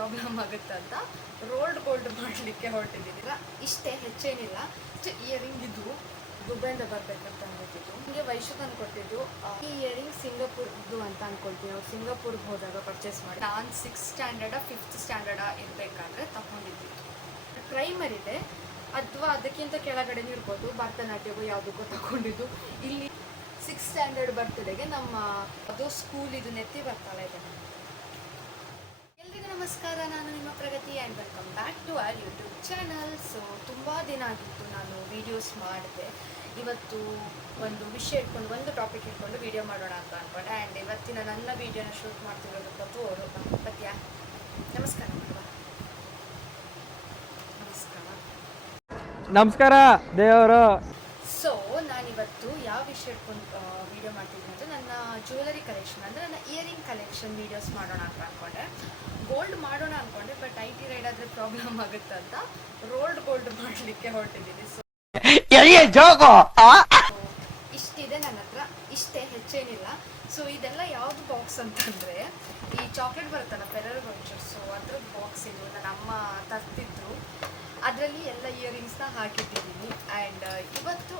Problem ಆಗುತ್ತೆ ಅಂತ rolled gold ಮಾಡಲಿಕ್ಕೆ ಹೊರಟಿದ್ದೀರಾ. ಇಷ್ಟೇ, ಹೆಚ್ಚೇನಿಲ್ಲ. ಇಯರಿಂಗ್ ಇದು ದುಬೈಯಿಂದ ಬರಬೇಕಂತ ಅಂದ್ಬಿಟ್ಟಿದ್ದು ನಿಮಗೆ ವೈಶು ತಂದು ಕೊಟ್ಟಿದ್ದು. ಈ ಇಯರಿಂಗ್ ಸಿಂಗಾಪುರ್ದು ಅಂತ ಅಂದ್ಕೊಳ್ತೀನಿ. ಅವ್ರು ಸಿಂಗಾಪುರ್ಗೆ ಹೋದಾಗ ಪರ್ಚೇಸ್ ಮಾಡಿ ನಾನು 6th ಸ್ಟ್ಯಾಂಡರ್ಡ 5th ಸ್ಟ್ಯಾಂಡರ್ಡ ಇರಬೇಕಾದ್ರೆ ತಗೊಂಡಿದ್ದಿತ್ತು. ಪ್ರೈಮರಿದೆ ಅಥವಾ ಅದಕ್ಕಿಂತ ಕೆಳಗಡೆನೂ ಇರ್ಬೋದು, ಭರತನಾಟ್ಯಗೂ ಯಾವುದಕ್ಕೂ ತಗೊಂಡಿದ್ದು. ಇಲ್ಲಿ 6th ಸ್ಟ್ಯಾಂಡರ್ಡ್ ಬರ್ತ್ಡೇಗೆ ನಮ್ಮ ಅದು ಸ್ಕೂಲ್ ಇದು ನೆತ್ತಿ ಬರ್ತಾಳೆ ಇದೆ. ಎಲ್ರಿಗೂ ನಮಸ್ಕಾರ, ನಾನು ನಿಮ್ಮ Pragati and welcome back to our YouTube channel. So ತುಂಬ ದಿನ ಆಗಿತ್ತು ನಾನು ವೀಡಿಯೋಸ್ ಮಾಡಿದೆ. ಇವತ್ತು ಒಂದು ವಿಷಯ ಇಟ್ಕೊಂಡು, ಒಂದು ಟಾಪಿಕ್ ಇಟ್ಕೊಂಡು ವೀಡಿಯೋ ಮಾಡೋಣ ಅಂತ ಅಂದ್ಕೊಂಡೆ. ಆ್ಯಂಡ್ ಇವತ್ತಿನ ನನ್ನ ವೀಡಿಯೋನ ಶೂಟ್ ಮಾಡ್ತಿರೋದು ಪತು ಅವರು. ಪತ್ಯ ನಮಸ್ಕಾರ ಮಾಡುವ. ನಮಸ್ಕಾರ ದೇವರು. ಸೊ ನಾನಿವತ್ತು ಯಾವ ವಿಷಯ ಇಟ್ಕೊಂಡು ವೀಡಿಯೋ ಮಾಡ್ತಿದ್ದೀನಿ ಅಂದರೆ ನನ್ನ ಜ್ಯುವೆಲರಿ ಕಲೆಕ್ಷನ್, ಅಂದರೆ ನನ್ನ ಇಯರಿಂಗ್ ಕಲೆಕ್ಷನ್ ವೀಡಿಯೋಸ್ ಮಾಡೋಣ ಅಂತ ಅಂದ್ಕೊಂಡೆ. ಗೋಲ್ಡ್ ಮಾಡೋಣ ಅಂದ್ಕೊಂಡೆ, ಬಟ್ IT ರೈಡ್ ಆದರೆ ಪ್ರಾಬ್ಲಮ್ ಆಗುತ್ತೆ ಅಂತ ರೋಲ್ಡ್ ಗೋಲ್ಡ್ ಮಾಡಲಿಕ್ಕೆ ಹೊರಟಿದ್ದೀನಿ. ಸೊ ಇಷ್ಟಿದೆ ನನ್ನ ಹತ್ರ, ಇಷ್ಟೇ, ಹೆಚ್ಚೇನಿಲ್ಲ. ಸೊ ಇದೆಲ್ಲ ಯಾವುದು ಬಾಕ್ಸ್ ಅಂತಂದರೆ ಈ ಚಾಕ್ಲೇಟ್ ಬರುತ್ತಲ್ಲ ಫೆರರ್ ರೋಚರ್, ಸೊ ಅದ್ರದ್ದು ಬಾಕ್ಸ್ ಇದು ನನ್ನ ಅಮ್ಮ ತರ್ತಿದ್ರು. ಅದರಲ್ಲಿ ಎಲ್ಲ ಇಯರಿಂಗ್ಸ್ನ ಹಾಕಿಟ್ಟಿದ್ದೀನಿ. ಆ್ಯಂಡ್ ಇವತ್ತು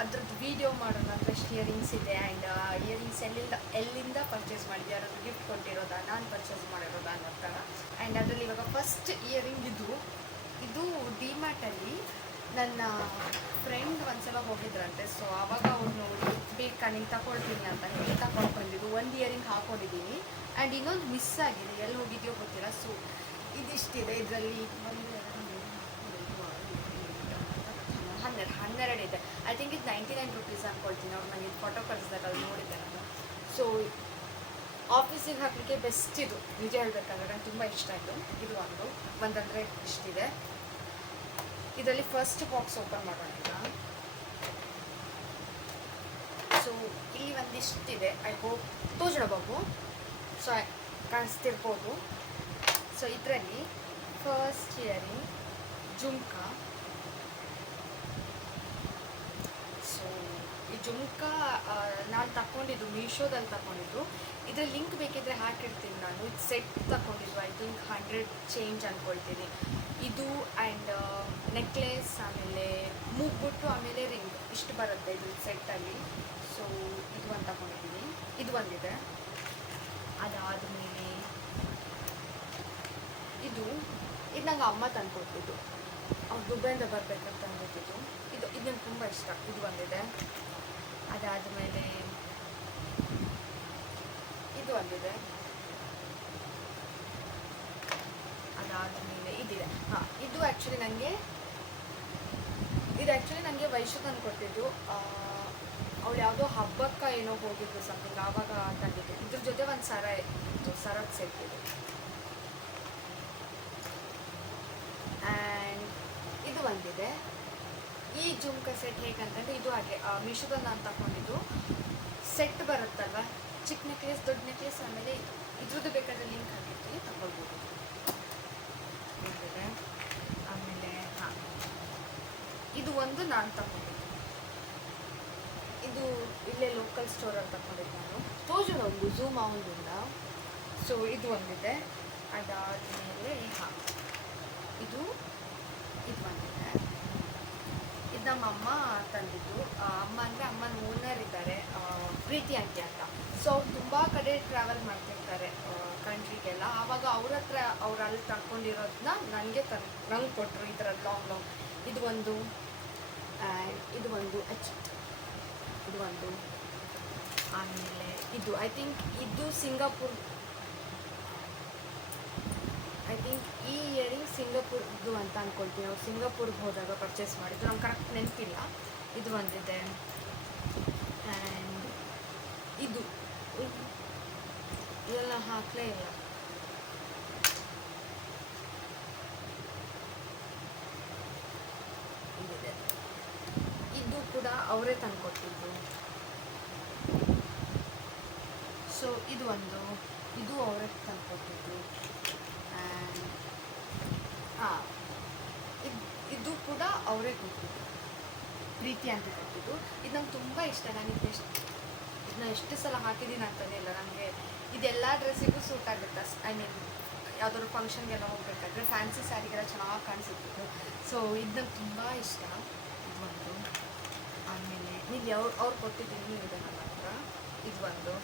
ಅದ್ರದ್ದು ವೀಡಿಯೋ ಮಾಡೋಣ ಅಂತ. ಎಷ್ಟು ಇಯರಿಂಗ್ಸ್ ಇದೆ ಆ್ಯಂಡ್ ಇಯರಿಂಗ್ಸ್ ಎಲ್ಲಿಂದ ಪರ್ಚೇಸ್ ಮಾಡಿದೆ, ಯಾರಾದರೂ ಗಿಫ್ಟ್ ಕೊಟ್ಟಿರೋದಾ, ನಾನು ಪರ್ಚೇಸ್ ಮಾಡಿರೋದಾ ಅನ್ನೋ ಥರ. ಆ್ಯಂಡ್ ಅದರಲ್ಲಿ ಇವಾಗ ಫಸ್ಟ್ ಇಯರಿಂಗ್ ಇದು ಡಿಮ್ಯಾಟಲ್ಲಿ ನನ್ನ ಫ್ರೆಂಡ್ ಒಂದ್ಸಲ ಹೋಗಿದ್ರಂತೆ. ಸೊ ಆವಾಗ ಅವ್ರು ನೋಡಿ ಬೇಕಾ ನೀನು ತಗೊಳ್ತೀನಿ ಅಂತ ಹೇಳಿ ತಗೊಂಡು ಬಂದಿದ್ದು. ಒಂದು ಇಯರಿಂಗ್ ಹಾಕೊಂಡಿದ್ದೀನಿ ಆ್ಯಂಡ್ ಇನ್ನೊಂದು ಮಿಸ್ ಆಗಿದೆ, ಎಲ್ಲಿ ಹೋಗಿದೆಯೋ ಗೊತ್ತಿಲ್ಲ. ಸೊ ಇದಿಷ್ಟಿದೆ. ಇದರಲ್ಲಿ 12 ಇದೆ. ಐ ಥಿಂಕ್ ಇದು 99 ರುಪೀಸ್ ಅಂದ್ಕೊಳ್ತೀನಿ. ಅವ್ರು ನನಗೆ ಫೋಟೋ ಕಳಿಸಿದಾಗ ಅಲ್ಲಿ ನೋಡಿದ್ದೆ ನಾನು. ಸೊ ಆಫೀಸಿಗೆ ಹಾಕಲಿಕ್ಕೆ ಬೆಸ್ಟ್ ಇದು, ನಿಜ ಹೇಳಬೇಕಾದ್ರೆ ನಂಗೆ ತುಂಬ ಇಷ್ಟ ಆಯಿತು. ಇದು ಒಂದಂದರೆ ಇಷ್ಟಿದೆ. ಇದರಲ್ಲಿ ಫಸ್ಟ್ ಬಾಕ್ಸ್ ಓಪನ್ ಮಾಡೋಣ ಈಗ. ಸೊ ಇಲ್ಲಿ ಒಂದಿಷ್ಟಿದೆ. ಐ ಹೋಪ್ ತೋಜಣ ಬಾಬು, ಸೊ ಕಾಣಿಸ್ತಿರ್ಬೋದು. ಸೊ ಇದರಲ್ಲಿ ಫಸ್ಟ್ ಇಯರಿಂಗ್ ಜುಮ್ಕಾ. ಸೊ ಈ ಜುಮ್ಕಾ ನಾನು ತಗೊಂಡಿದ್ದು ಮೀಶೋದಲ್ಲಿ ತಗೊಂಡಿದ್ದು. ಇದರ ಲಿಂಕ್ ಬೇಕಿದ್ರೆ ಹಾಕಿರ್ತೀನಿ ನಾನು. ಇದು ಸೆಟ್ ತಗೊಂಡಿದ್ದು, ಐ ಥಿಂಕ್ 100 ಚೇಂಜ್ ಅಂದ್ಕೊಳ್ತೀನಿ. ಇದು ಆ್ಯಂಡ್ ನೆಕ್ಲೆಸ್, ಆಮೇಲೆ ಮೂಗ್ಬಿಟ್ಟು, ಆಮೇಲೆ ರಿಂಗ್, ಇಷ್ಟು ಬರುತ್ತೆ ಇದು ಸೆಟ್ಟಲ್ಲಿ. ಸೊ ಇದು ಒಂದು ತಗೊಂಡಿದ್ದೀನಿ, ಇದು ಒಂದಿದೆ. ಅದಾದಮೇಲೆ ಇದು ನಂಗೆ ಅಮ್ಮ ತಂದುಕೊಟ್ಟಿದ್ದು. ಅವ್ರು ದುಬೈಯಿಂದ ಬರಬೇಕಂತ ಅಂದ್ಬಿಟ್ಟಿದ್ದು. ಇದು ನನಗೆ ತುಂಬ ಇಷ್ಟ. ಇದು ಒಂದಿದೆ. ಅದಾದಮೇಲೆ ಇದು ಒಂದಿದೆ. ಅದಾದಮೇಲೆ ಇದಿದೆ. ಇದು ಆ್ಯಕ್ಚುಲಿ ನನಗೆ ವೈಶು ತಂದು ಕೊಟ್ಟಿದ್ದು. ಅವಳು ಯಾವುದೋ ಹಬ್ಬಕ್ಕೆ ಏನೋ ಹೋಗಿದ್ದು ಸಮಥಿಂಗ್, ಆವಾಗ ತಂದಿದ್ದು. ಇದ್ರ ಜೊತೆ ಒಂದು ಸರ ಇತ್ತು, ಸರದ ಸೆಟ್ ಇದು. ಆ್ಯಂಡ್ ಇದು ಒಂದಿದೆ. ಈ ಜುಮ್ಕಾ ಸೆಟ್ ಹೇಗಂತಂದರೆ ಇದು ಹಾಗೆ ಮೀಶೋದಲ್ಲಿ ನಾನು ತಗೊಂಡಿದ್ದು. ಸೆಟ್ ಬರುತ್ತಲ್ವ, ಚಿಕ್ಕ ನೆಕ್ಲೆಸ್, ದೊಡ್ಡ ನೆಕ್ಲೆಸ್, ಆಮೇಲೆ ಇದ್ರದ್ದು ಬೇಕಾದರೆ ಲಿಂಕ್ ಹಾಕಿರ್ತೀನಿ, ತಗೊಳ್ಬೋದು. ಇದೆ. ಆಮೇಲೆ ಇದು ಒಂದು ನಾನು ತಗೊಂಡಿದ್ದು. ಇದು ಇಲ್ಲೇ ಲೋಕಲ್ ಸ್ಟೋರಲ್ಲಿ ತಗೊಂಡಿದ್ದು ನಾನು. ತೋಜನ ಒಂದು ಝೂಮ್ ಆಗೋದ್ರಿಂದ. ಸೊ ಇದು ಒಂದಿದೆ. ಅದಾದಮೇಲೆ ಇದು ಬಂದಿದೆ. ಇದು ನಮ್ಮ ಅಮ್ಮ ತಂದಿದ್ದು. ಅಮ್ಮ ಅಂದರೆ ಅಮ್ಮನ ಓನರ್ ಇದ್ದಾರೆ, ಪ್ರೀತಿ ಆಂಟಿ ಅಂತ. ಸೊ ಅವ್ರು ತುಂಬ ಕಡೆ ಟ್ರಾವೆಲ್ ಮಾಡ್ತಿರ್ತಾರೆ ಕಂಟ್ರಿಗೆಲ್ಲ. ಆವಾಗ ಅವ್ರ ಹತ್ರ ಅವ್ರು ಅಲ್ಲಿ ತಗೊಂಡಿರೋದನ್ನ ನಂಗೆ ಕೊಟ್ಟರು ಈ ಥರ ಲಾಂಗ್. ಇದು ಒಂದು, ಇದು ಒಂದು, ಆಮೇಲೆ ಇದು ಐ ಥಿಂಕ್ ಈ ಇಯರಿಂಗ್ ಸಿಂಗಾಪುರ್ದು ಅಂತ ಅಂದ್ಕೊಳ್ತೀನಿ. ಅವ್ರು ಸಿಂಗಾಪುರ್ಗೆ ಹೋದಾಗ ಪರ್ಚೇಸ್ ಮಾಡಿದ್ದು, ನಮ್ಗೆ ಕರೆಕ್ಟ್ ನೆನಪಿಲ್ಲ. ಇದು ಒಂದಿದೆ. ಆ್ಯಂಡ್ ಇದೆಲ್ಲ ಹಾಕಲೇ ಇಲ್ಲ. ಇದಿದೆ. ಇದು ಕೂಡ ಅವರೇ ತಂದು ಕೊಟ್ಟಿದ್ದು. ಸೊ ಇದು ಅವರೇ ತಂದು ಕೊಟ್ಟಿದ್ದು. ಇದು ಕೂಡ ಅವರೇ ಕೊಟ್ಟಿದ್ದು, ಪ್ರೀತಿ ಅಂತ ಕೊಟ್ಟಿದ್ದು. ಇದು ನಂಗೆ ತುಂಬ ಇಷ್ಟ. ನಾನು ಇದನ್ನ ಎಷ್ಟು ಸಲ ಹಾಕಿದ್ದೀನಿ ಅಂತಲೇ ಇಲ್ಲ. ನನಗೆ ಇದೆಲ್ಲ ಡ್ರೆಸ್ಸಿಗೂ ಸೂಟ್ ಆಗುತ್ತೆ. ಐ ಮೀನ್ ಯಾವುದಾದ್ರು ಫಂಕ್ಷನ್ಗೆಲ್ಲ ಹೋಗ್ಬೇಕಾದ್ರೆ ಫ್ಯಾನ್ಸಿ ಸ್ಯಾರಿಗೆಲ್ಲ ಚೆನ್ನಾಗಿ ಕಾಣಿಸುತ್ತಿತ್ತು. ಸೊ ಇದು ನಂಗೆ ತುಂಬ ಇಷ್ಟ. ಇದು ಒಂದು. ಆಮೇಲೆ ನೀವು ಅವ್ರು ಕೊಟ್ಟಿದ್ದೀನಿ ಇದೆ ನನ್ನ ಹತ್ರ. ಇದು ಒಂದು.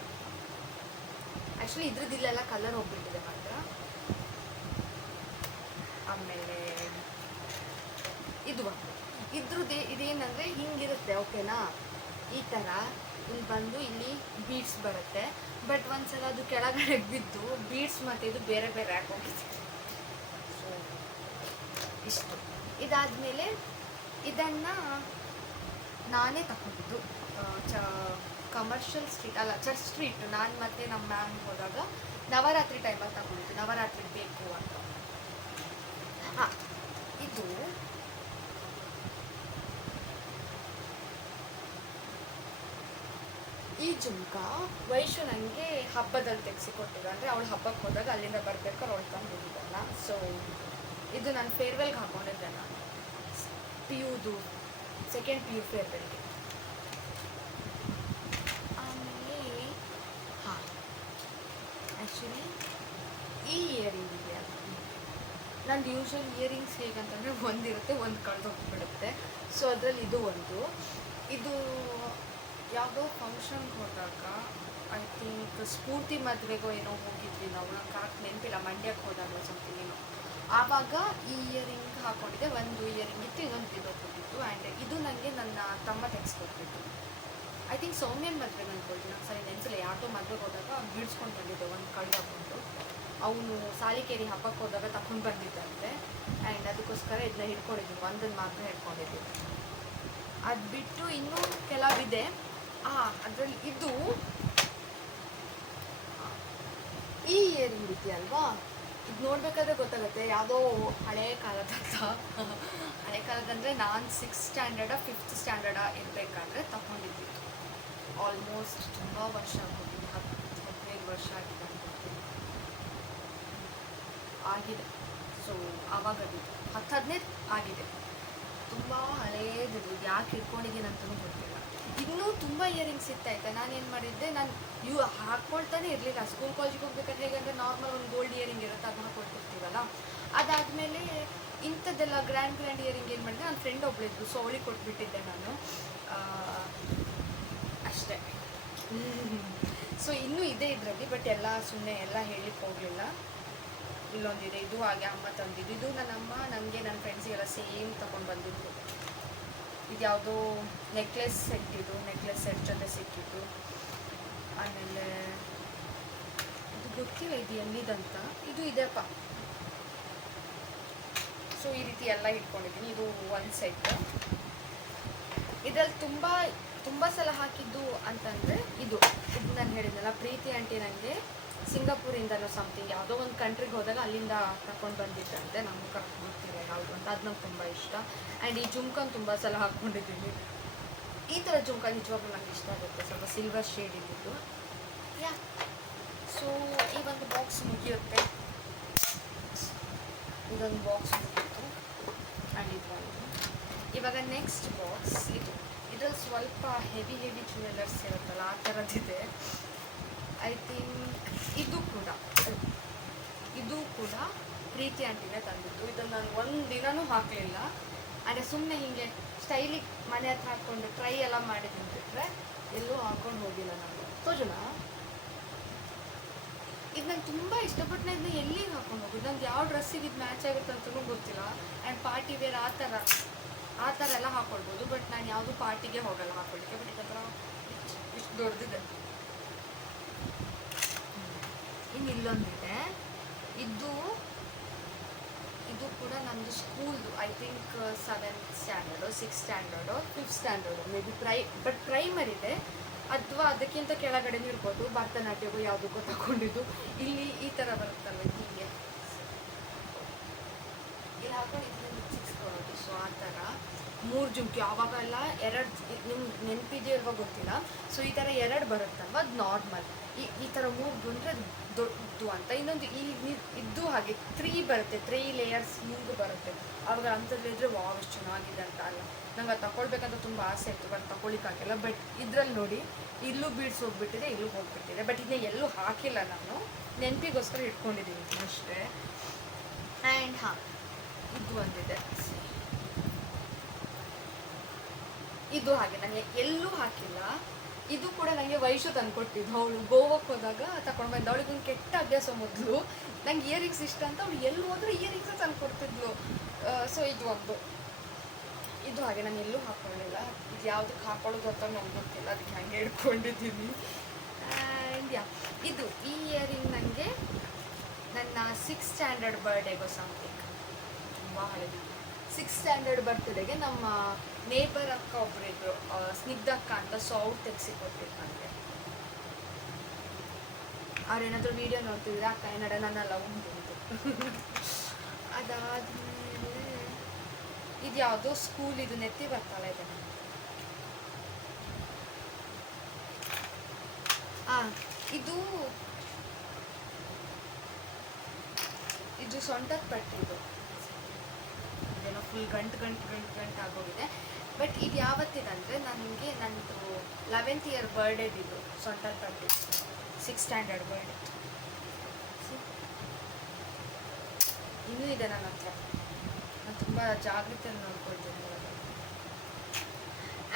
ಆ್ಯಕ್ಚುಲಿ ಇದ್ರದ್ದಿಲ್ಲೆಲ್ಲ ಕಲರ್ ಹೋಗ್ಬಿಟ್ಟಿದೆ ಮಾತ್ರ. ಆಮೇಲೆ ಇದು ಒಂದು. ಇದೇನಂದರೆ ಹಿಂಗಿರುತ್ತೆ, ಓಕೆನಾ? ಈ ಥರ ಇಲ್ಲಿ ಬಂದು ಇಲ್ಲಿ ಬೀಡ್ಸ್ ಬರುತ್ತೆ. ಬಟ್ ಒಂದ್ಸಲ ಅದು ಕೆಳಗಡೆ ಬಿದ್ದು ಬೀಡ್ಸ್ ಮತ್ತು ಇದು ಬೇರೆ ಬೇರೆ ಹಾಕೋಗಿದೆ. ಸೊ ಇಷ್ಟು. ಇದಾದಮೇಲೆ ಇದನ್ನು ನಾನೇ ತಗೊಂಡಿದ್ದು ಕಮರ್ಷಿಯಲ್ ಸ್ಟ್ರೀಟ್ ಅಲ್ಲ, ಚರ್ಚ್ ಸ್ಟ್ರೀಟ್. ನಾನು ಮತ್ತು ನಮ್ಮ ಮ್ಯಾಮ್ ಹೋದಾಗ ನವರಾತ್ರಿ ಟೈಮಲ್ಲಿ ತಗೊಂಡಿದ್ದು, ನವರಾತ್ರಿ ಬೇಕು ಅಂತ. ಹಾಂ, ಇದು ಈ ಜುಮ್ಕ ವೈಶು ನನಗೆ ಹಬ್ಬದಲ್ಲಿ ತೆಗೆಸಿಕೊಟ್ಟಿದ್ದು. ಅಂದರೆ ಅವಳು ಹಬ್ಬಕ್ಕೆ ಹೋದಾಗ ಅಲ್ಲಿಂದ ಬರ್ಬೇಕಾದ್ರೆ ಅವಳು ತಂದು ಹೋಗಿದ್ದಲ್ಲ. ಸೊ ಇದು ನಾನು ಫೇರ್ವೆಲ್ಗೆ ಹಾಕ್ಕೊಂಡಿದ್ದೆ, ನಾನು PUದು ಸೆಕೆಂಡ್ PU ಫೇರ್ವೆಲ್ಗೆ. ಆಮೇಲೆ ಹಾಂ, ಆ್ಯಕ್ಚುಲಿ ಈ ಇಯರಿಂಗ್ ಇದೆಯಲ್ಲ, ನಂದು ಯೂಶ್ವಲ್ ಇಯರಿಂಗ್ಸ್ ಹೇಗಂತಂದರೆ ಒಂದಿರುತ್ತೆ, ಒಂದು ಕಳೆದೋಗ್ಬಿಡುತ್ತೆ. ಸೊ ಅದರಲ್ಲಿ ಇದು ಒಂದು. ಇದು ಯಾವುದೋ ಫಂಕ್ಷನ್ಗೆ ಹೋದಾಗ ಐ ಥಿಂಕ್ ಸ್ಫೂರ್ತಿ ಮದುವೆಗೋ ಏನೋ ಹೋಗಿದ್ವಿ ನಾವು, ನಂಗೆ ಕರೆಕ್ಟ್ ನೆನಪಿಲ್ಲ, ಮಂಡ್ಯಕ್ಕೆ ಹೋದಾಗ ಸಮಥಿಂಗ್ ಏನೋ. ಆವಾಗ ಈ ಇಯರಿಂಗ್ ಹಾಕ್ಕೊಂಡಿದ್ದೆ. ಒಂದು ಇಯರಿಂಗ್ ಇತ್ತು, ಇನ್ನೊಂದು ಬಿದ್ದೋಗ್ಬಿಟ್ಟಿತ್ತು. ಆ್ಯಂಡ್ ಇದು ನನಗೆ ನನ್ನ ತಮ್ಮ ತೆಗೆಸ್ಕೊಟ್ಬಿಟ್ಟು, ಐ ಥಿಂಕ್ ಸೌಮ್ಯನ ಮದುವೆಗೆ ಅಂದ್ಕೊಳ್ತೀನಿ, ನಂಗೆ ಸರಿ ನೆನಪಿಲ್ಲ. ಯಾವುದೋ ಮದುವೆಗೆ ಹೋದಾಗ ಬಿಡಿಸ್ಕೊಂಡು ಬಂದಿದ್ದೆ ಒಂದು ಕಳ್ಳು ಹಾಕ್ಕೊಂಡು. ಅವನು ಸಾಲಿಕೇರಿ ಹಬ್ಬಕ್ಕೆ ಹೋದಾಗ ತಗೊಂಡು ಬಂದಿದ್ದಂತೆ. ಆ್ಯಂಡ್ ಅದಕ್ಕೋಸ್ಕರ ಇದನ್ನ ಹಿಡ್ಕೊಂಡಿದ್ದೀನಿ, ಒಂದನ್ನು ಮಾತ್ರ ಹಿಡ್ಕೊಂಡಿದ್ದೀನಿ. ಅದು ಬಿಟ್ಟು ಇನ್ನೂ ಕೆಲವಿದೆ. ಅದರಲ್ಲಿ ಇದು ಈ ಇಯರಿಂಗ್ ಇದೆಯಲ್ವಾ, ಇದು ನೋಡಬೇಕಾದ್ರೆ ಗೊತ್ತಾಗುತ್ತೆ ಯಾವುದೋ ಹಳೆ ಕಾಲದಂತ. ಹಳೆ ಕಾಲದಂದರೆ ನಾನು 6th ಸ್ಟ್ಯಾಂಡರ್ಡ 5th ಸ್ಟ್ಯಾಂಡರ್ಡ ಇರಬೇಕಾದ್ರೆ ತಗೊಂಡಿದ್ದಿತ್ತು. ಆಲ್ಮೋಸ್ಟ್ ತುಂಬ ವರ್ಷ ಆಗೋಗಿದೆ, 10-15 ವರ್ಷ ಆಗಿದೆ ಅನ್ಕೊಳ್ತೀನಿ, ಆಗಿದೆ. ಸೊ ಆವಾಗದು 10-15 ಆಗಿದೆ. ತುಂಬ ಹಳೇದಿದು, ಯಾಕೆ ಇಟ್ಕೊಂಡಿದ್ದೀನಿ ಅಂತಲೂ ಗೊತ್ತಿಲ್ಲ. ಇನ್ನೂ ತುಂಬ ಇಯರಿಂಗ್ಸ್ ಇತ್ತಾಯ್ತಾ. ನಾನೇನು ಮಾಡಿದ್ದೆ, ನಾನು ಹಾಕ್ಕೊಳ್ತಾನೆ ಇರಲಿಲ್ಲ. ಸ್ಕೂಲ್ ಕಾಲೇಜಿಗೆ ಹೋಗ್ಬೇಕಾದ್ರೆ ಹೇಗಂದರೆ ನಾರ್ಮಲ್ ಒಂದು ಗೋಲ್ಡ್ ಇಯರಿಂಗ್ ಇರುತ್ತೆ, ಅದು ಹಾಕ್ಕೊಳ್ತಿರ್ತೀವಲ್ಲ. ಅದಾದಮೇಲೆ ಇಂಥದ್ದೆಲ್ಲ ಗ್ರ್ಯಾಂಡ್ ಇಯರಿಂಗ್ ಏನು ಮಾಡಿದೆ, ನನ್ನ ಫ್ರೆಂಡ್ ಒಬ್ಬಳಿದ್ದು, ಸೊ ಅವಳಿಗೆ ಕೊಟ್ಬಿಟ್ಟಿದ್ದೆ ನಾನು ಅಷ್ಟೇ. ಸೊ ಇನ್ನೂ ಇದೆ ಇದರಲ್ಲಿ, ಬಟ್ ಎಲ್ಲ ಸುಮ್ಮನೆ ಎಲ್ಲ ಹೇಳಲಿಕ್ಕೆ ಹೋಗಲಿಲ್ಲ. ಇಲ್ಲೊಂದಿದೆ, ಇದು ಹಾಗೆ ಅಮ್ಮ ತಂದಿದ್ದು. ಇದು ನನ್ನಮ್ಮ ನನಗೆ ನನ್ನ ಫ್ರೆಂಡ್ಸಿಗೆಲ್ಲ ಸೇಮ್ ತೊಗೊಂಡು ಬಂದಿದ್ದು. ಇದು ಯಾವುದೋ ನೆಕ್ಲೆಸ್ ಸೆಟ್, ಇದು ನೆಕ್ಲೆಸ್ ಸೆಟ್ ಜೊತೆ ಸಿಕ್ಕಿದ್ದು. ಆಮೇಲೆ ಇದು ಗೊತ್ತಿಲ್ಲ ಇದು ಎಲ್ಲಿದಂತ, ಇದು ಇದೆಪ್ಪ. ಸೊ ಈ ರೀತಿ ಎಲ್ಲ ಇಟ್ಕೊಂಡಿದ್ದೀನಿ. ಇದು ಒಂದು ಸೆಟ್. ಇದರಲ್ಲಿ ತುಂಬ ಸಲ ಹಾಕಿದ್ದು ಅಂತಂದರೆ ಇದು ನಾನು ಹೇಳಿದ್ನಲ್ಲ, ಪ್ರೀತಿ ಆಂಟಿ ನನಗೆ ಸಿಂಗಾಪುರಿಂದನೋ ಸಮಥಿಂಗ್ ಯಾವುದೋ ಒಂದು ಕಂಟ್ರಿಗೆ ಹೋದಾಗ ಅಲ್ಲಿಂದ ತಗೊಂಡು ಬಂದಿದ್ದಂತೆ. ನಮ್ಗೆ ಕರೆಕ್ಟ್ ಗೊತ್ತಿಲ್ಲ ಯಾವುದು ಅಂತ. ಅದು ನಂಗೆ ತುಂಬ ಇಷ್ಟ. ಆ್ಯಂಡ್ ಈ ಜುಮ್ಕನ್ ತುಂಬ ಸಲ ಹಾಕ್ಕೊಂಡಿದ್ದೀನಿ. ಈ ಥರ ಜುಮ್ಕ ನಿಜವಾಗ್ಲೂ ನಂಗೆ ಇಷ್ಟ ಆಗುತ್ತೆ, ಸ್ವಲ್ಪ ಸಿಲ್ವರ್ ಶೇಡ್ ಇದ್ದಿದ್ದು. ಯಾ, ಸೊ ಈ ಒಂದು ಬಾಕ್ಸ್ ಮುಗಿಯುತ್ತೆ. ಇದೊಂದು ಬಾಕ್ಸ್ ಮುಗಿಯಿತು. ಆ್ಯಂಡ್ ಇದು ಒಂದು. ಇವಾಗ ನೆಕ್ಸ್ಟ್ ಬಾಕ್ಸ್ ಇದ್ರಲ್ಲಿ ಸ್ವಲ್ಪ ಹೆವಿ ಜ್ಯುವೆಲ್ಲರ್ಸ್ ಇರುತ್ತಲ್ಲ, ಆ ಥರದ್ದಿದೆ. ಐ ಥಿಂಕ್ ಇದು ಕೂಡ ಪ್ರೀತಿ ಆಂಟಿನೇ ತಂದಿದ್ದು. ಇದನ್ನು ನಾನು ಒಂದು ದಿನವೂ ಹಾಕಲಿಲ್ಲ. ಅಂದರೆ ಸುಮ್ಮನೆ ಹೀಗೆ ಸ್ಟೈಲಿಗೆ ಮನೆ ಹತ್ರ ಹಾಕ್ಕೊಂಡು ಟ್ರೈ ಎಲ್ಲ ಮಾಡಿದ್ದು ಬಿಟ್ಟರೆ ಎಲ್ಲೂ ಹಾಕ್ಕೊಂಡು ಹೋಗಿಲ್ಲ ನಾನು. ತೋಜುನಾ ಇದು ನಂಗೆ ತುಂಬ ಇಷ್ಟಪಟ್ಟು ನಾನು ಇದನ್ನ ಎಲ್ಲಿಗೆ ಹಾಕ್ಕೊಂಡು ಹೋಗೋದು, ನಂಗೆ ಯಾವ ಡ್ರೆಸ್ಸಿಗೆ ಇದು ಮ್ಯಾಚ್ ಆಗುತ್ತೆ ಅಂತಲೂ ಗೊತ್ತಿಲ್ಲ. ಆ್ಯಂಡ್ ಪಾರ್ಟಿ ವೇರ್ ಆ ಥರ ಎಲ್ಲ ಹಾಕ್ಕೊಳ್ಬೋದು. ಬಟ್ ನಾನು ಯಾವುದು ಪಾರ್ಟಿಗೆ ಹೋಗಲ್ಲ ಹಾಕ್ಕೊಳ್ಳಿಕ್ಕೆ. ಬಟ್ ಇದರ ಇಷ್ಟು ದೊಡ್ಡದಿದೆ. ಇನ್ನು ಇಲ್ಲೊಂದಿದೆ, ಇದು ಕೂಡ ನಂದು ಸ್ಕೂಲ್ದು. I think 7th standard 6th standard 5th standard maybe but ಪ್ರೈಮರಿದೆ ಅಥವಾ ಅದಕ್ಕಿಂತ ಕೆಳಗಡೆನೂ ಇರ್ಬೋದು. ಭರತನಾಟ್ಯಗೂ ಯಾವುದಕ್ಕೂ ತಗೊಂಡಿದ್ದು. ಇಲ್ಲಿ ಈ ಥರ ಬರುತ್ತಲ್ವ, ಹೀಗೆ ಇಲ್ಲಿ ಹಾಕೊಂಡು 6 ಕೊಡೋದು. ಸೊ ಆ ಥರ 3 ಜುಮ್ಕಿ. ಆವಾಗೆಲ್ಲ 2 ನಿಮ್ಗೆ ನೆನಪಿದೆಯೋ ಇಲ್ವೋ ಗೊತ್ತಿಲ್ಲ. ಸೊ ಈ ಥರ 2 ಬರುತ್ತಲ್ವ, ಅದು ನಾರ್ಮಲ್. ಈ ಥರ 3 ಬಂದರೆ ಅದು ದೊಡ್ಡದು ಅಂತ. ಇನ್ನೊಂದು ಇದ್ದು ಹಾಗೆ 3 ಬರುತ್ತೆ, 3 ಲೇಯರ್ಸ್ ಹಿಂಗೆ ಬರುತ್ತೆ. ಅವಾಗ ಅಂಥದ್ದಿದ್ರೆ ವಾವ್ ಎಷ್ಟು ಚೆನ್ನಾಗಿದೆ ಅಂತ. ಅಲ್ಲ ನಂಗೆ ಅದು ತಗೊಳ್ಬೇಕಂತ ತುಂಬ ಆಸೆ ಇತ್ತು, ಬಟ್ ತಗೊಳ್ಳಿಕ್ಕಾಗಿಲ್ಲ. ಬಟ್ ಇದ್ರಲ್ಲಿ ನೋಡಿ ಇಲ್ಲೂ ಬೀಡ್ಸ್ ಹೋಗ್ಬಿಟ್ಟಿದೆ, ಇಲ್ಲೂ ಹೋಗ್ಬಿಟ್ಟಿದೆ. ಬಟ್ ಇದನ್ನ ಎಲ್ಲೂ ಹಾಕಿಲ್ಲ, ನಾನು ನೆನಪಿಗೋಸ್ಕರ ಇಟ್ಕೊಂಡಿದ್ದೀನಿ ಅಷ್ಟೇ. ಆ್ಯಂಡ್ ಹಾಂ, ಇದು ಒಂದಿದೆ, ಇದು ಹಾಗೆ ನನಗೆ ಎಲ್ಲೂ ಹಾಕಿಲ್ಲ. ಇದು ಕೂಡ ನನಗೆ ವೈಶು ತಂದುಕೊಟ್ಟಿದ್ದು. ಅವಳು ಗೋವಾಕ್ಕೆ ಹೋದಾಗ ತಗೊಂಡು ಬಂದು. ಅವಳಿಗೊಂದು ಕೆಟ್ಟ ಅಭ್ಯಾಸ ಮೊದಲು, ನಂಗೆ ಇಯರಿಂಗ್ಸ್ ಇಷ್ಟ ಅಂತ ಅವಳು ಎಲ್ಲಿ ಹೋದ್ರೆ ಇಯರಿಂಗ್ಸೇ ತಂದುಕೊಡ್ತಿದ್ಲು. ಸೊ ಇದು ಒಂದು, ಇದು ಹಾಗೆ ನಾನು ಎಲ್ಲೂ ಹಾಕ್ಕೊಳ್ಳಿಲ್ಲ. ಇದು ಯಾವುದಕ್ಕೆ ಹಾಕೊಳ್ಳೋದು ಅಂತ ನನಗೆ ಗೊತ್ತಿಲ್ಲ, ಅದಕ್ಕೆ ಹಂಗೆ ಹಿಡ್ಕೊಂಡಿದ್ದೀನಿ. ಆ್ಯಂಡ್ ಯಾ, ಇದು ಈ ಇಯರಿಂಗ್ ನನಗೆ ನನ್ನ 6th ಸ್ಟ್ಯಾಂಡರ್ಡ್ ಬರ್ಡೇಗೋ ಸಮಥಿಂಗ್, ತುಂಬ ಹಳೆದು. 6th ಸ್ಟ್ಯಾಂಡರ್ಡ್ ಬರ್ತ್ಡೇಗೆ ನಮ್ಮ ನೇಬರ್ ಅಕ್ಕ ಒಬ್ಬರಿದ್ರು, ಸ್ನಿಗ್ಧ ಅಕ್ಕ ಅಂತ. ಸೊ ಅವ್ರು ತೆಗೆಸಿಕೊಟ್ಟಿದ್ದು ನನಗೆ. ಅವ್ರೇನಾದರೂ ವೀಡಿಯೋ ನೋಡ್ತಿದ್ರೆ ಅಕ್ಕ ಏನಾರ ನನ್ನ ಲವ್ ಉಂಟು. ಅದಾದಮೇಲೆ ಇದು ಯಾವುದೋ ಸ್ಕೂಲ್, ಇದು ನೆತ್ತಿ ಬರ್ತಲ್ಲ ಇದೆ. ಇದು ಸೊಂಟದ ಪಟ್ಟಿದ್ದು, ಏನೋ ಫುಲ್ ಗಂಟು ಆಗೋಗಿದೆ. ಬಟ್ ಇದು ಯಾವತ್ತಿದಂದರೆ ನನಗೆ ನಂದು 11th ಇಯರ್ ಬರ್ಡೇದಿದ್ದು ಸೊಂಟದ ಪಟ್ಟಿ, 6th ಸ್ಟ್ಯಾಂಡರ್ಡ್ ಬರ್ಡೇ. ಇನ್ನೂ ಇದೆ ನನ್ನ ಹತ್ರ, ನಾನು ತುಂಬ ಜಾಗೃತಿಯನ್ನು ನೋಡ್ಕೊಳ್ತೀನಿ.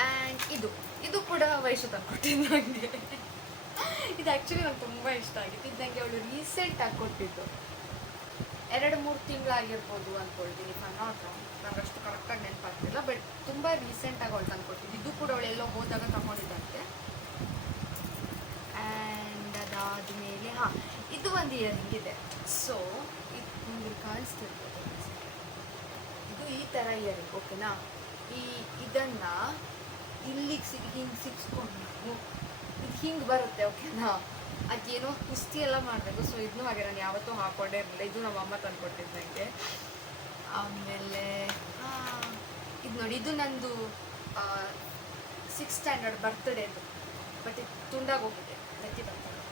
ಆ್ಯಂಡ್ ಇದು ಕೂಡ ವಯಸ್ಸು ತಂದ್ಕೊಟ್ಟಿದ್ದು ನನಗೆ. ಇದು ಆ್ಯಕ್ಚುಲಿ ನಂಗೆ ತುಂಬ ಇಷ್ಟ ಆಗಿತ್ತು. ಇದು ನನಗೆ ಅವಳು ರೀಸೆಂಟಾಗಿ ಕೊಟ್ಟಿದ್ದು, 2-3 ತಿಂಗಳಾಗಿರ್ಬೋದು ಅಂದ್ಕೊಳ್ತೀನಿ. ನಂಗೆ ಅಷ್ಟು ಕರೆಕ್ಟಾಗಿ ನೆನಪಾಗ್ತಿಲ್ಲ, ಬಟ್ ತುಂಬ ರೀಸೆಂಟಾಗಿ ಅವಳು ತಂದುಕೊಟ್ಟಿದ್ದು. ಇದು ಕೂಡ ಅವಳು ಎಲ್ಲೋ ಹೋದಾಗ ತಗೊಂಡಿದ್ದಂತೆ. ಆ್ಯಂಡ್ ಅದಾದಮೇಲೆ ಹಾಂ, ಇದು ಒಂದು ಇಯರಿಂಗ್ ಇದೆ. ಸೊ ಇದು ನಿಮಗೆ ಕಾಣಿಸ್ತಿರ್ಬೋದು, ಇದು ಈ ಥರ ಇಯರಿಂಗ್, ಓಕೆನಾ. ಇದನ್ನು ಇಲ್ಲಿಗೆ ಹಿಂಗೆ ಸಿಕ್ಸ್ಕೊಂಡು ಇದು ಹಿಂಗೆ ಬರುತ್ತೆ, ಓಕೆನಾ. ಅದೇನೋ ಕುಸ್ತಿ ಎಲ್ಲ ಮಾಡಬೇಕು. ಸೊ ಇದನ್ನೂ ಹಾಗೆ ನಾನು ಯಾವತ್ತೂ ಹಾಕ್ಕೊಂಡೇ ಇರಲಿಲ್ಲ. ಇದು ನಮ್ಮ ಅಮ್ಮ ತಂದುಕೊಟ್ಟಿದ್ದು ನನಗೆ. ಆಮೇಲೆ ಇದು ನೋಡಿ, ಇದು ನಂದು 6th ಸ್ಟ್ಯಾಂಡರ್ಡ್ ಬರ್ತ್ಡೇದು. ಬಟ್ ಇದು ತುಂಡಾಗೋಗಿದೆ, ನೆತ್ತಿ ಬರ್ತದೆ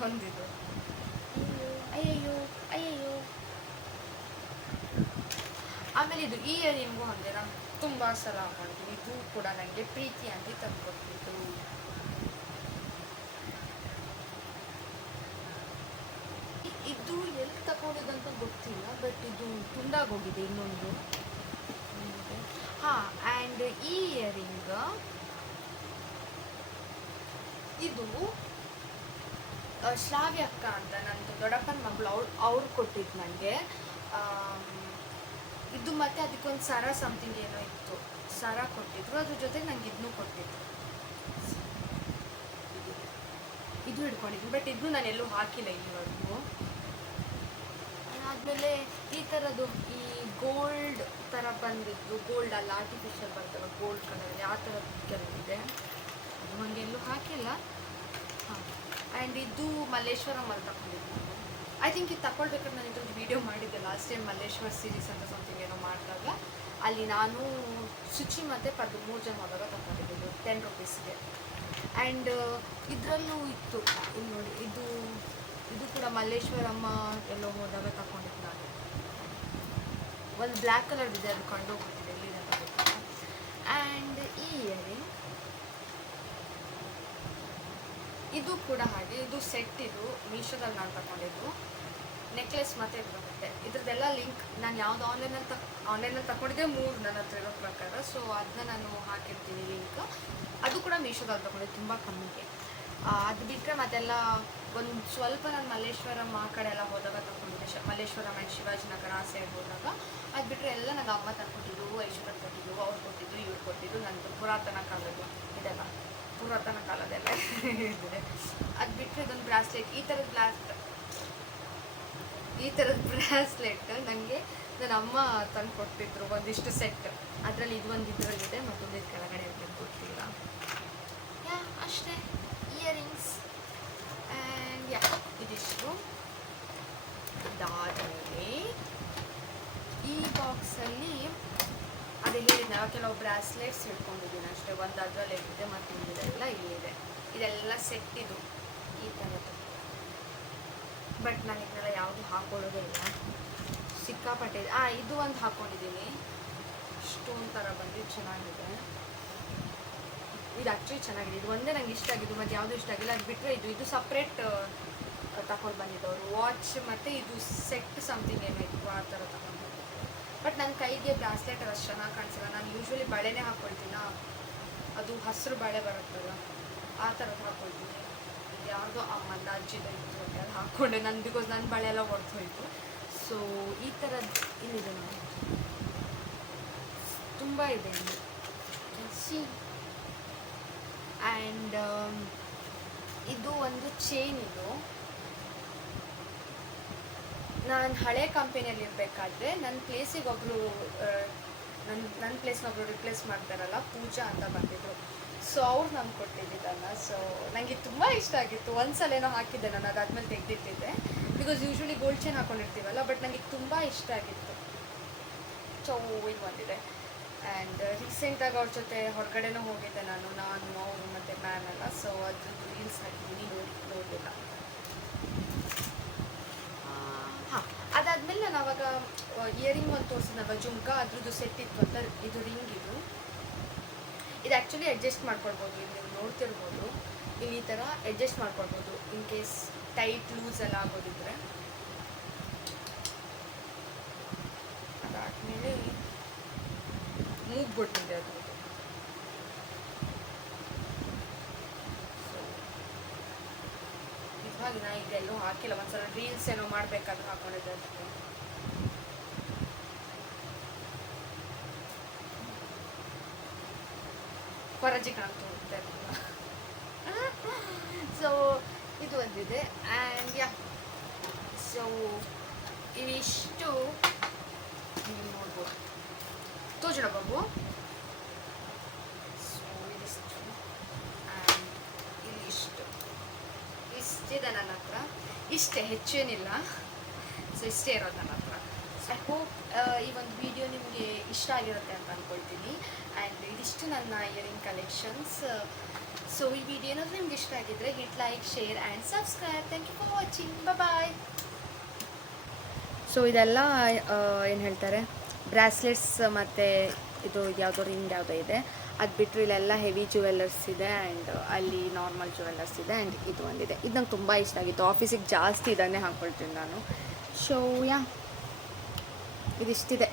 ಹೊಂದಿದ್ದು. ಅಯ್ಯಯ್ಯೋ. ಆಮೇಲೆ ಇದು ಈ ಇಯರಿಂಗು ಹೊಂದೆ, ನಾನು ತುಂಬ ಸಲ ಹಾಕೊಂಡಿದ್ದೀನಿ. ಇದು ಕೂಡ ನನಗೆ ಪ್ರೀತಿ ಅಂತ ತಂದುಕೊಟ್ಟಿದ್ದು. ಇದು ಎಲ್ಲಿ ತಗೊಂಡಿದ್ದಂತ ಗೊತ್ತಿಲ್ಲ, ಬಟ್ ಇದು ತುಂಡಾಗೋಗಿದೆ ಇನ್ನೊಂದು. ಹಾಂ, ಆ್ಯಂಡ್ ಈ ಇಯರಿಂಗ್ ಇದು ಶ್ರಾವ್ಯ ಅಕ್ಕ ಅಂತ, ನಂದು ದೊಡ್ಡಪ್ಪನ ಮಗಳು, ಅವ್ರು ಕೊಟ್ಟಿದ್ದು ನನಗೆ. ಇದು ಮತ್ತು ಅದಕ್ಕೊಂದು ಸರ ಸಮಥಿಂಗ್ ಏನೋ ಇತ್ತು, ಸರ ಕೊಟ್ಟಿದ್ರು. ಅದ್ರ ಜೊತೆಗೆ ನಂಗೆ ಇದನ್ನೂ ಕೊಟ್ಟಿದ್ರು. ಇದು ಹಿಡ್ಕೊಂಡಿದ್ದೀನಿ, ಬಟ್ ಇದನ್ನು ನಾನು ಎಲ್ಲೂ ಹಾಕಿಲ್ಲ ಇಲ್ಲಿವರೆಗೂ. ಆದಮೇಲೆ ಈ ಥರದ್ದು ಈ ಗೋಲ್ಡ್ ಥರ ಬಂದಿದ್ದು, ಗೋಲ್ಡ್ ಅಲ್ಲ ಆರ್ಟಿಫಿಷಿಯಲ್ ಬರ್ತಲ್ಲ ಗೋಲ್ಡ್ ಕಲರಲ್ಲಿ, ಆ ಥರದ್ದು ಕೆಲವಿದೆ. ಅದು ನನಗೆ ಎಲ್ಲೂ ಹಾಕಿಲ್ಲ. ಹಾಂ, ಆ್ಯಂಡ್ ಇದು ಮಲ್ಲೇಶ್ವರಮಲ್ಲಿ ತಗೊಂಡಿದ್ದು ನಾನು. ಐ ಥಿಂಕ್ ಇದು ತಗೊಳ್ಬೇಕಾದ್ರೆ ನಾನು ಇದೊಂದು ವೀಡಿಯೋ ಮಾಡಿದ್ದೆ ಲಾಸ್ಟ್ ಟೈಮ್, ಮಲ್ಲೇಶ್ವರ ಸೀರೀಸ್ ಅಂತ ಸಮಥಿಂಗ್ ಏನೋ ಮಾಡಿದಾಗ. ಅಲ್ಲಿ ನಾನು ಶುಚಿ ಮತ್ತು 13 ಜನ ಹೋದಾಗ ತಗೊಂಡಿದ್ದು 10 ರೂಪೀಸ್ಗೆ. ಆ್ಯಂಡ್ ಇದರಲ್ಲೂ ಇತ್ತು, ಇಲ್ಲಿ ನೋಡಿ, ಇದು ಕೂಡ ಮಲ್ಲೇಶ್ವರಮ್ಮ ಎಲ್ಲೋ ಹೋದಾಗ ತಗೊಂಡಿದ್ದು ನಾನು. ಒಂದು ಬ್ಲ್ಯಾಕ್ ಕಲರ್ ಇದೆ, ಅದು ಕಂಡೋಗ್ಬಿಟ್ಟಿದೆ ಎಲ್ಲಿದೆ ಅಂತ ಗೊತ್ತಿಲ್ಲ. ಆ್ಯಂಡ್ ಈ ಇಯರಿಂಗ್ ಇದು ಕೂಡ ಹಾಗೆ, ಇದು ಸೆಟ್. ಇದು ಮೀಶೋದಲ್ಲಿ ನಾನು ತಗೊಂಡಿದ್ದು. ನೆಕ್ಲೆಸ್ ಮತ್ತು ಇದು ಬರುತ್ತೆ. ಇದ್ರದ್ದೆಲ್ಲ ಲಿಂಕ್ ನಾನು ಯಾವುದು ಆನ್ಲೈನಲ್ಲಿ ತಗೊಂಡಿದ್ದೆ 3 ನನ್ನ ಹತ್ರ ಇರೋ ಪ್ರಕಾರ. ಸೊ ಅದನ್ನ ನಾನು ಹಾಕಿರ್ತೀನಿ ಲಿಂಕ್. ಅದು ಕೂಡ ಮೀಶೋದಲ್ಲಿ ತಗೊಂಡಿದ್ದು ತುಂಬ ಕಮ್ಮಿಗೆ. ಅದು ಬಿಟ್ಟರೆ ಮತ್ತೆಲ್ಲ ಒಂದು ಸ್ವಲ್ಪ ನಾನು ಮಲ್ಲೇಶ್ವರಂ ಆ ಕಡೆ ಎಲ್ಲ ಹೋದಾಗ ತಗೊಂಡಿದ್ದೆ. ಮಲ್ಲೇಶ್ವರಂ ಆ್ಯಂಡ್ ಶಿವಾಜಿನಗರ ಆ ಸೈಡ್ ಹೋದಾಗ. ಅದು ಬಿಟ್ಟರೆ ಎಲ್ಲ ನನ್ನ ಅಮ್ಮ ತಂದ್ಕೊಟ್ಟಿದ್ದು, ಐಶ್ವರ್ಯ ಕೊಟ್ಟಿದ್ದು, ಅವ್ರು ಕೊಟ್ಟಿದ್ದು, ಇವ್ರು ಕೊಟ್ಟಿದ್ದು. ನಂದು ಪುರಾತನ ಕಾಲದ್ದು ಇದೆಲ್ಲ, ಪುರಾತನ ಕಾಲದೆಲ್ಲ ಇದೆ. ಅದು ಬಿಟ್ಟರೆ ಇದೊಂದು ಬ್ರಾಸ್ಲೆಟ್, ಈ ಥರದ ಬ್ರಾಸ್ಲೆಟ್ ನನಗೆ ನನ್ನ ಅಮ್ಮ ತಂದು ಕೊಟ್ಟಿದ್ರು, ಒಂದಿಷ್ಟು ಸೆಟ್. ಅದರಲ್ಲಿ ಇದು ಒಂದು ಇದರಲ್ಲಿದೆ, ಮತ್ತೊಂದು ಇದು ಕೆಳಗಡೆ ಇರ್ತದೆ, ಗೊತ್ತಿಲ್ಲ. ಯಾ ಅಷ್ಟೇ ಇಯರಿಂಗ್ಸ್. ಆ್ಯಂಡ್ ಯಾ ಇದಿಷ್ಟು. ಅದಾದಮೇಲೆ ಈ ಬಾಕ್ಸಲ್ಲಿ ಅದೇ ಹೇಳಿದ್ನ ಕೆಲವು ಬ್ರಾಸ್ಲೆಟ್ಸ್ ಇಟ್ಕೊಂಡಿದ್ದೀನಿ ಅಷ್ಟೇ. ಒಂದು ಅದರಲ್ಲಿ ಇದೆ ಮತ್ತು ಇದೆಲ್ಲ ಇಲ್ಲಿದೆ. ಇದೆಲ್ಲ ಸೆಟ್ ಇದು. ಈ ಥರದ್ದು. ಬಟ್ ನಾನು ಇದನ್ನೆಲ್ಲ ಯಾವುದು ಹಾಕೊಳ್ಳೋದೇ ಇಲ್ಲ, ಸಿಕ್ಕಾಪಟ್ಟೆ. ಇದು ಒಂದು ಹಾಕ್ಕೊಂಡಿದ್ದೀನಿ, ಸ್ಟೋನ್ ಥರ ಬಂದು ಚೆನ್ನಾಗಿದೆ. ಇದು ಆ್ಯಕ್ಚುಲಿ ಚೆನ್ನಾಗಿದೆ. ಇದು ಒಂದೇ ನಂಗೆ ಇಷ್ಟ ಆಗಿದ್ದು, ಮತ್ತು ಯಾವುದೂ ಇಷ್ಟ ಆಗಿಲ್ಲ. ಅದು ಬಿಟ್ಟರೆ ಇದು ಸಪ್ರೇಟ್ ತಗೊಂಡು ಬಂದಿದ್ದವರು ವಾಚ್, ಮತ್ತು ಇದು ಸೆಟ್ ಸಮಥಿಂಗ್ ಏನೋ ಇತ್ತು, ಆ ಥರ ತಗೊಂಡು ಬಂದಿದ್ದು. ಬಟ್ ನನ್ನ ಕೈಗೆ ಬ್ರಾಸ್ಲೆಟ್ ಅಷ್ಟು ಚೆನ್ನಾಗಿ ಕಾಣಿಸಿಲ್ಲ. ನಾನು ಯೂಶ್ವಲಿ ಬಳೆನೇ ಹಾಕ್ಕೊಳ್ತೀನ, ಅದು ಹಸಿರು ಬಳೆ ಬರುತ್ತಲ್ಲ ಆ ಥರದ್ದು ಹಾಕ್ಕೊಳ್ತೀನಿ. ಇದು ಯಾವುದೋ ಅಮ್ಮನ ಅಜ್ಜಿದ ಇತ್ತು, ಅದು ಹಾಕ್ಕೊಂಡೆ ನಾನು, ಬಿಕಾಸ್ ನನ್ನ ಬಳೆ ಎಲ್ಲ ಹೊಡೆದು ಹೋಯಿತು. ಸೊ ಈ ಥರದ್ದು ಇಲ್ಲಿದೆ ನೋಡಿ, ತುಂಬ ಇದೆ ಇಲ್ಲಿ ಸಿ. ಆ್ಯಂಡ್ ಇದು ಒಂದು ಚೈನ್. ಇದು ನಾನು ಹಳೆ ಕಂಪನಿಯಲ್ಲಿ ಇರಬೇಕಾದ್ರೆ ನನ್ನ ಪ್ಲೇಸಿಗೆ ಒಬ್ಬರು ನನ್ನ ಪ್ಲೇಸ್ನ ಒಬ್ಬರು ರಿಪ್ಲೇಸ್ ಮಾಡ್ತಾರಲ್ಲ, ಪೂಜಾ ಅಂತ ಬಂದಿದ್ರು. ಸೊ ಅವ್ರು ನಾನು ಕೊಟ್ಟಿದ್ದಿದ್ದನ್ನು. ಸೊ ನನಗೆ ತುಂಬ ಇಷ್ಟ ಆಗಿತ್ತು. ಒಂದ್ಸಲ ಏನೋ ಹಾಕಿದ್ದೆ ನಾನು, ಅದಾದ್ಮೇಲೆ ತೆಗೆದಿಟ್ಟಿದ್ದೆ, ಬಿಕಾಸ್ ಯೂಶ್ವಲಿ ಗೋಲ್ಡ್ ಚೈನ್ ಹಾಕೊಂಡಿರ್ತೀವಲ್ಲ. ಬಟ್ ನನಗೆ ತುಂಬ ಇಷ್ಟ ಆಗಿತ್ತು. ಸೊ ಈಗ ಬಂದಿದೆ. ಆ್ಯಂಡ್ ರೀಸೆಂಟಾಗಿ ಅವ್ರ ಜೊತೆ ಹೊರಗಡೆನೂ ಹೋಗಿದ್ದೆ ನಾನು ಅವರು ಮತ್ತು ಮ್ಯಾಮ್ ಎಲ್ಲ. ಸೊ ಅದ್ರದ್ದು ರೀಲ್ಸ್ ಹಾಕಿದ್ದೀನಿ, ನೋಡಲಿಲ್ಲ. ಹಾಂ, ಅದಾದಮೇಲೆ ನಾನು ಅವಾಗ ಇಯರಿಂಗ್ ಒಂದು ತೋರಿಸಿದ್ನಲ್ವ, ಜುಮ್ಕಾ, ಅದ್ರದ್ದು ಸೆಟ್ ಇತ್ತು ಅಂತ. ಇದು ರಿಂಗ್. ಇದು ಆ್ಯಕ್ಚುಲಿ ಅಡ್ಜಸ್ಟ್ ಮಾಡ್ಕೊಳ್ಬೋದು. ಇಲ್ಲಿ ನೀವು ನೋಡ್ತಿರ್ಬೋದು, ಇಲ್ಲಿ ಈ ಥರ ಅಡ್ಜಸ್ಟ್ ಮಾಡ್ಕೊಳ್ಬೋದು ಇನ್ ಕೇಸ್ ಟೈಟ್ ಲೂಸ್ ಎಲ್ಲ ಆಗೋದಿದ್ರೆ. ಅದಾದಮೇಲೆ ಮೂಗ್ಬಿಟ್ಟಿದೆ ಅದ್ರದ್ದು. ಸೊ ಇವಾಗ ನಾ ಈಗ ಎಲ್ಲೂ ಹಾಕಿಲ್ಲ, ಒಂದ್ಸಲ ರೀಲ್ಸ್ ಏನೋ ಮಾಡಬೇಕಾದ್ರೆ ಹಾಕೊಂಡಿದ್ದೆ ಅದಕ್ಕೆ. ಹೊರಜಿ ಕಾಣ್ತಾ ಹೋಗ್ತಾ ಇರ್ತಲ್ಲ. ಸೊ ಇದು ಒಂದಿದೆ. ಆ್ಯಂಡ್ ಯಾ, ಸೊ ಇವಿಷ್ಟು ನೀವು ನೋಡ್ಬೋದು. ತೋಜಣ ಬಾಬು. ಸೊ ಇದಿಷ್ಟು ಆ್ಯಂಡ್ ಇಷ್ಟಿದೆ ನನ್ನ ಹತ್ರ. ಇಷ್ಟೇ, ಹೆಚ್ಚೇನಿಲ್ಲ. ಸೊ ಇಷ್ಟೇ ಇರೋದು ನನ್ನ ಹತ್ರ. ಐ ಹೋಪ್ ಈ ಒಂದು ವಿಡಿಯೋ ನಿಮಗೆ ಇಷ್ಟ ಆಗಿರುತ್ತೆ ಅಂತ ಅಂದ್ಕೊಳ್ತೀನಿ. ಆ್ಯಂಡ್ ಇದಿಷ್ಟು ನನ್ನ ಇಯರಿಂಗ್ ಕಲೆಕ್ಷನ್ಸ್. ಸೊ ಈ ವಿಡಿಯೋ ಏನಾದರೂ ನಿಮ್ಗೆ ಇಷ್ಟ ಆಗಿದ್ದರೆ hit like, share and subscribe. Thank you for watching. Bye. So ಇದೆಲ್ಲ ಏನು ಹೇಳ್ತಾರೆ, ಬ್ರಾಸ್ಲೆಟ್ಸ್ ಮತ್ತು ಇದು ಯಾವುದೋ ರಿಂಗ್ ಯಾವುದೋ ಇದೆ. ಅದು ಬಿಟ್ಟರೆ ಇಲ್ಲೆಲ್ಲ ಹೆವಿ ಜುವೆಲ್ಲರ್ಸ್ ಇದೆ, ಆ್ಯಂಡ್ ಅಲ್ಲಿ ನಾರ್ಮಲ್ ಜುವೆಲ್ಲರ್ಸ್ ಇದೆ. ಆ್ಯಂಡ್ ಇದು ಒಂದಿದೆ. ಇದು ನಂಗೆ ತುಂಬ ಇಷ್ಟ ಆಗಿತ್ತು. ಆಫೀಸಿಗೆ ಜಾಸ್ತಿ ಇದನ್ನೇ ಹಾಕ್ಕೊಳ್ತೀನಿ ನಾನು. So yeah, ಇದಿಷ್ಟಿದೆ.